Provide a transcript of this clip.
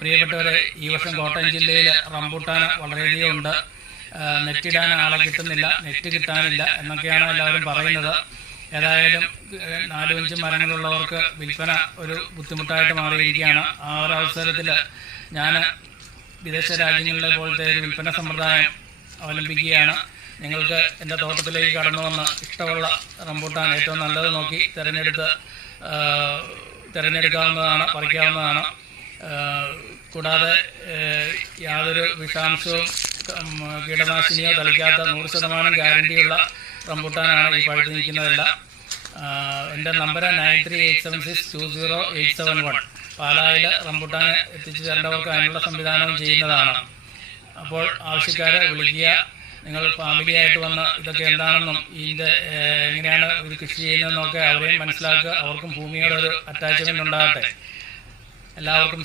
പ്രിയപ്പെട്ടവരെ, ഈ വർഷം കോട്ടയം ജില്ലയിൽ റംബൂട്ടാൻ വളരെയധികം ഉണ്ട്. നെറ്റിടാൻ ആളെ കിട്ടുന്നില്ല, നെറ്റ് കിട്ടാനില്ല എന്നൊക്കെയാണ് എല്ലാവരും പറയുന്നത്. ഏതായാലും 4-5 മരങ്ങളുള്ളവർക്ക് വിൽപ്പന ഒരു ബുദ്ധിമുട്ടായിട്ട് മാറിയിരിക്കുകയാണ്. ആ ഒരു അവസരത്തിൽ ഞാൻ വിദേശ രാജ്യങ്ങളിലെ പോലത്തെ ഒരു വിൽപ്പന സമ്പ്രദായം അവലംബിക്കുകയാണ്. നിങ്ങൾക്ക് എൻ്റെ തോട്ടത്തിലേക്ക് കടന്നു വന്ന് ഇഷ്ടമുള്ള റംബൂട്ടാൻ ഏറ്റവും നല്ലത് നോക്കി തിരഞ്ഞെടുക്കാവുന്നതാണ്, പറിക്കാവുന്നതാണ്. കൂടാതെ യാതൊരു വിഷാംശവും കീടനാശിനിയോ തളിക്കാത്ത 100% ഗ്യാരണ്ടിയുള്ള റംബൂട്ടാനാണ് ഈ പഴുത്ത് നിൽക്കുന്നതല്ല. എൻ്റെ നമ്പർ 9387620871. പാലായിൽ റംബൂട്ടാൻ എത്തിച്ചു തരേണ്ടവർക്ക് അതിനുള്ള സംവിധാനം ചെയ്യുന്നതാണ്. അപ്പോൾ ആവശ്യക്കാരെ വിളിക്കുക. നിങ്ങൾ ഫാമിലിയായിട്ട് വന്ന് ഇതൊക്കെ എന്താണെന്നും ഇതിൻ്റെ എങ്ങനെയാണ് ഇത് കൃഷി ചെയ്യുന്നതെന്നൊക്കെ അവരെയും മനസ്സിലാക്കുക. അവർക്കും ഭൂമിയോടൊരു അറ്റാച്ച്മെൻ്റ് ഉണ്ടാകട്ടെ. എല്ലാവർക്കും